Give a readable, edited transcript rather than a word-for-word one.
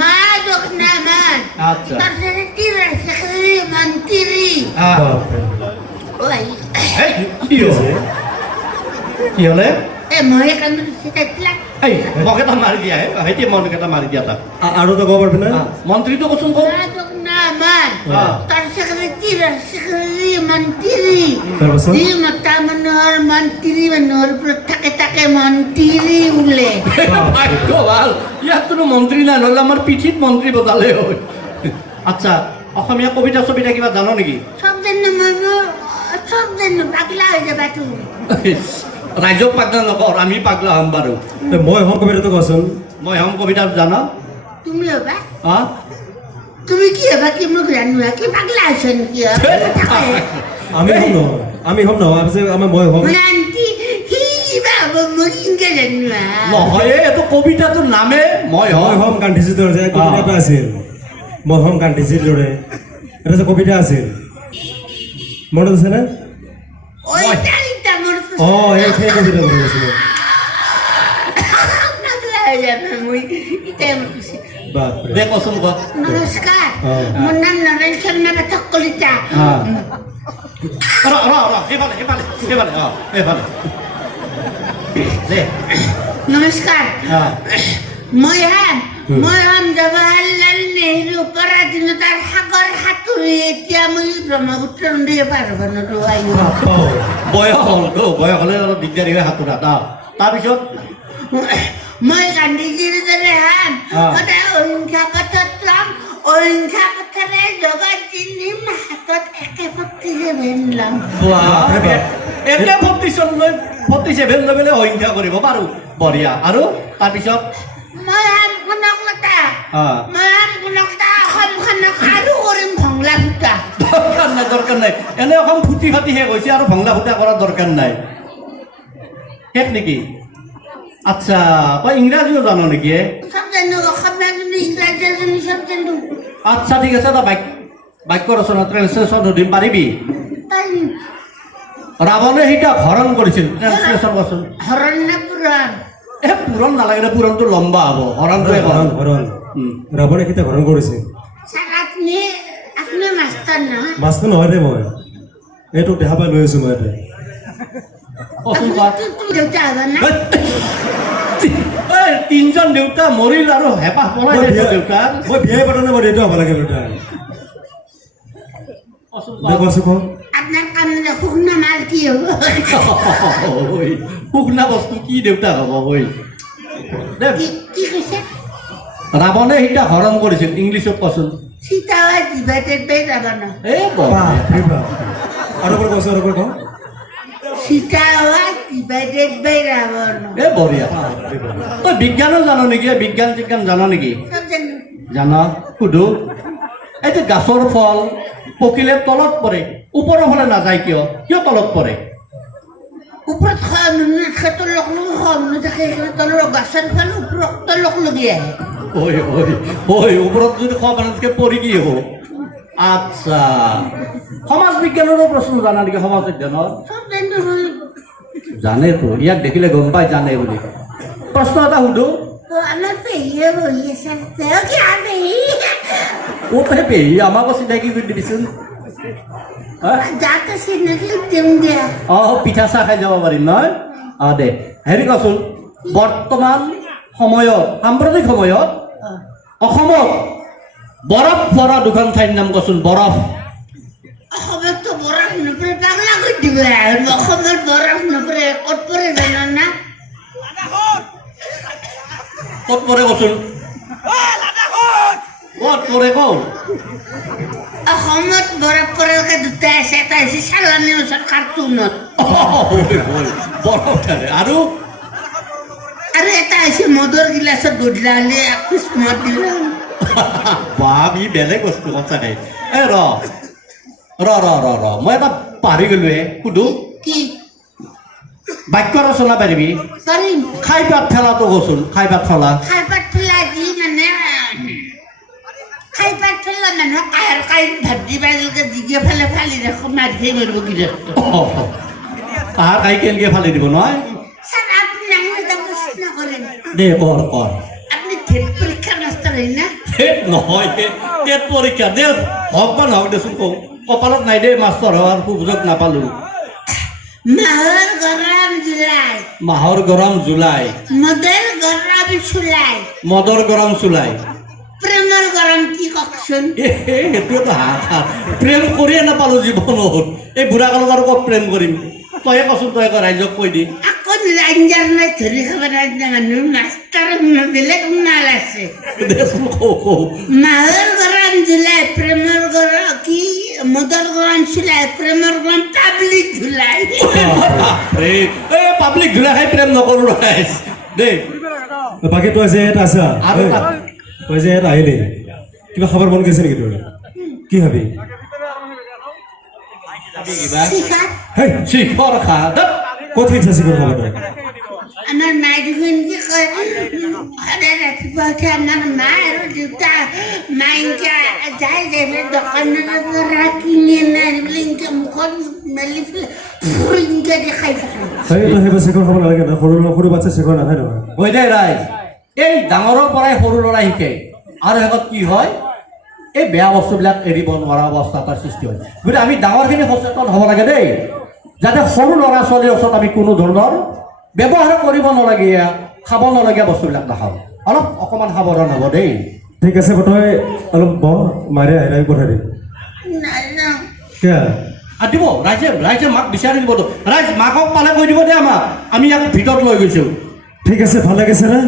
মাদক না মান আচ্ছা তার সাথে তিরার সেক্রেটারি মন্ত্রী ওই এই কি হলে কি হলে এ মহে কাম শিকাইতলা এই মকেটা মারি দিয়া হেতি মকেটা মারি দিয়া তা আৰু তো ক'ব পাৰবি না মন্ত্ৰী তো কসুন কো মাদক না মান তাৰ সেক্ৰেটাৰি তিৰাৰ সেক্ৰেটাৰি মন্ত্ৰী তাৰপাছত দি মাতা মনোহর মন্ত্রী মনোহর প্রত্যেকে তাকে মন্ত্রী উলে ভাগ্য ভাল ইয়াত কোনো মন্ত্রী না নহলে আমার পিঠিত মন্ত্রী বজালে হয় আচ্ছা অসমীয়া কবিতা ছবিতা কিবা জানো নেকি সব জন্য মনো সব জন্য পাগলা হয়ে যাবা তুমি ৰাইজক পাগলা নকৰ আমি পাগলা হম বাৰু মই হম কবিতাটো কচোন মই হম কবিতা জানো তুমি হবা হা তুমি কি হবা কি মোক জানো কি পাগলা আছো নেকি আমি হম নহয় পিছে আমাৰ মই হম নান্তি হি বাবা মোক ইনকে জানো নহয় এইটো কবিতাটোৰ নামে মই মই হম হম গান্ধীজীৰ দৰে যে কবিতা এটা আছিল মই হম গান্ধীজীৰ দৰে এটা যে কবিতা আছিল মনত আছে না ওই তালিটা মোৰ সেই কবিতা মনত আছে পাগলা হয়ে যাবে মই ইতাই বাপৰে দে কচোন ক নমস্কাৰ মোৰ নাম নৰেন শৰ্মা পাঠক কলিতা ৰ এইফালে এইফালে এইফালে এইফালে দে নমস্কাৰ হ্যাঁ মই হাম জৱাহৰলাল নেহৰু পৰাধীনতাৰ সাগৰ সাঁতুৰি এতিয়া মই ব্ৰহ্মপুত্ৰ নদীয়ে পাৰ হ'ব নোৱাৰো বয়স হ'ল তো বয়স হ'লে অলপ দিগদাৰী হয় সাঁতোৰা তাৰপিছত মই গান্ধীজীৰ দৰে হাম সদায় অহিংসা পথত যাম অহিংসা পথেৰে জগত চিনিম হাতত একে পত্ৰিকে ভেন ল'ম একে 47 লৈ পেলাই অহিংসা কৰিব পাৰো বঢ়িয়া আৰু তাৰপিছত মই হাম গুণকলতা অসমখনক আৰু কৰিম ভংলা ফুটা দৰকাৰ নাই এনে অকণ ফুটি ফাটি শেষ হৈছে আৰু ভংলা ফুটা কৰাৰ দৰকাৰ নাই শেষ নেকি আচ্ছা তই ইংৰাজীও জানো নেকি সব জানো অসমীয়া জানো ইংৰাজী জানো সব জানো আচ্ছা ঠিক আছে তই বাক্য ৰচনা ট্ৰেন্সলেশ্যন দিম পাৰিবি পাৰিম ৰাৱণে সীতাক হৰণ কৰিছিল ট্ৰেন্সলেশ্যন কৰচোন হৰণ নে পুৰাণ পুৰণ নালাগে দে পুৰণটো লম্বা হ'ব হৰণটোৱে হৰণ হৰণ ৰাৱণে সীতা হৰণ কৰিছে স্যার আপনি মাস্টার না মাছটো নহয় দে মই এইটো দেখা পাই লৈ আছো মই ইয়াতে তুমি দেউতা হবা না তিনজন দেউতা মৰিল আৰু হেঁপাহ পলাই দেউতা মই বিয়াই পাতা নাই মই দেউতা হ'ব লাগে দেউতা কচোন ক আপনার কামে শুকনা মাল কি হব শুকনা বস্তু কি দেউতা হ'ব ঐ কি কৈছে ৰাৱণে সীতা হৰণ কৰিছিল ইংলিছত কচোন সীতা হয় ডিভাইডেড বাই ৰাৱণ আৰু কচোন আৰু ক সীতা হয় ডিভাইডেড বাই ৰাৱণ বঢ়িয়া তই বিজ্ঞানো জানো নেকি বিজ্ঞান চিজ্ঞান জানো নেকি সব জানো জানা সুধো এই যে গাছৰ ফল পকিলে তলত পৰে ওপৰৰ ফালে নাযায় কিয় তলত পৰে ওপৰত খেতৰ লগ থাকে তলৰ গছৰ ফাল ওপৰত তলক লগি আহে ওপৰত যদি খোৱা পানীতকে পৰি কি হ'ব আচ্ছা সমাজ বিজ্ঞানৰো প্ৰশ্ন জানা নেকি সমাজ বিজ্ঞানৰ সব জানো জানেতো ইয়াক দেখিলে গম পাই জানে বুলি প্ৰশ্ন এটা সুধো আমার পেয়ে বহি আছে তেওঁ কি আমি ওপে পেহী আমাকো চিনাকি কৰি দিবিচোন যাতে চিনাকি দিম দিয়া পিঠা চাহ খাই যাব পাৰিম নহয় দে হেৰি কচোন বৰ্তমান সময়ত সাম্প্ৰতিক সময়ত অসমত বৰফ পৰা দুখন ঠাইৰ নাম কচোন বৰফ অসমতো বৰফ নপৰে পাগলা কৰি দিব অসমত বৰফ নপৰে ক'ত পৰে জানো না ক'ত পৰে কচোন ক'ত পৰে কওঁ অসমত বৰফ পৰাকে দুটা আছে এটা হৈছে চালানী ওচৰত কাৰ্টুনত বৰফ থাকে আৰু এটা হৈছে মদৰ গিলাচত গধূলা হ'লে এক পিচ মদ দিলে ই বেলেগ বস্তু সঁচাকৈ এই ৰ মই এটা পাহৰি গ'লোৱে সুধো কি বাক্য ৰচনা পাৰিবি পাৰিম খাই পাত ঠেলাটো কচোন খাই পাত ঠেলা খাই পাত ঠেলা দি মানে খাই পাত ঠেলা মানুহক কাঁহৰ কাঁহীত ভাত দি পাৰিলকে দিগে ফালে ফালি ৰাখো মাৰিহে মাৰিব গিলাচটো কাঁহৰ কাঁহী কেনেকৈ ফালি দিব নহয় স্যাৰ আপনি আমাৰ এটা প্ৰশ্ন কৰেন দে কৰ আপনি ঠেট পৰীক্ষা নষ্ট কৰে না টেট নহয় টেট পৰীক্ষা দে হওক বা নহওক দেচোন কওঁ কপালত নাই দেই মাষ্টৰ হোৱাৰ সুযোগ নাপালোঁ মাহৰ গৰম জুলাই মাহৰ গৰম জুলাই মদৰ গৰম চুলাই মদৰ গৰম চুলাই প্ৰেমৰ গৰম কি কওকচোন সেইটোৱেতো হাত প্ৰেম কৰিয়ে নাপালোঁ জীৱনত এই বুঢ়া কালত আৰু ক'ত প্ৰেম কৰিম তয়ে কচোন তই ৰাইজক কৈ দি আকৌ লাঞ্জাৰ নাই ধৰি খাব নাজানে মানুহ মাষ্টাৰ বেলেগ মাল আছে দেচোন কওঁ মাহৰ গৰম জুলাই প্ৰেমৰ গৰম কি মদৰ গৰম চুলাই প্ৰেমৰ গৰম পাব্লিক ধুলাই এই পাব্লিক ধুলা খাই প্ৰেম নকৰোঁ ৰাইজ দেই বাকী তই যে ইয়াত আছা আৰু তই যে ইয়াত আহিলি কিবা খাবৰ মন গৈছে নেকি তোৰ কি ভাবি শিখা হেই শিখৰ খা ক'ত শিকছা চিকৰ খাব তই আমাৰ মায়ে দেখোন কি কয় সদায় ৰাতিপুৱা উঠি আমাৰ মা আৰু দেউতা মাইনকে যায় যাই দোকানৰ পৰা কিনি আনিবলৈ এনেকে মুখত মেলি পেলাই এনেকে দেখাই থাকে তই সেইবোৰ চিকৰ খাব নালাগে নহয় সৰু বাচ্ছা চিকৰ নাখায় নহয় হৈ দে ৰাইজ এই ডাঙৰৰ পৰাই সৰু ল'ৰাই শিকে আৰু শেষত কি হয় এই বেয়া বস্তুবিলাক এৰিব নোৱাৰা অৱস্থা এটাৰ সৃষ্টি হয় গতিকে আমি ডাঙৰখিনি সচেতন হ'ব লাগে দেই যাতে সৰু ল'ৰা ছোৱালীৰ ওচৰত আমি কোনো ধৰণৰ ব্যৱহাৰ কৰিব নলগীয়া খাব নলগীয়া বস্তুবিলাক নাখাওঁ অলপ অকণমান সাৱধান হ'ব দেই ঠিক আছে তই অলপ বহ মাৰে আহি পঠাই দিম নাজানো কিয় দিব ৰাইজে মাক বিচাৰি দিবতো ৰাইজ মাকক পালে কৈ দিব দে আমাক আমি ইয়াক ভিতৰত লৈ গৈছোঁ ঠিক আছে ভাল লাগিছে না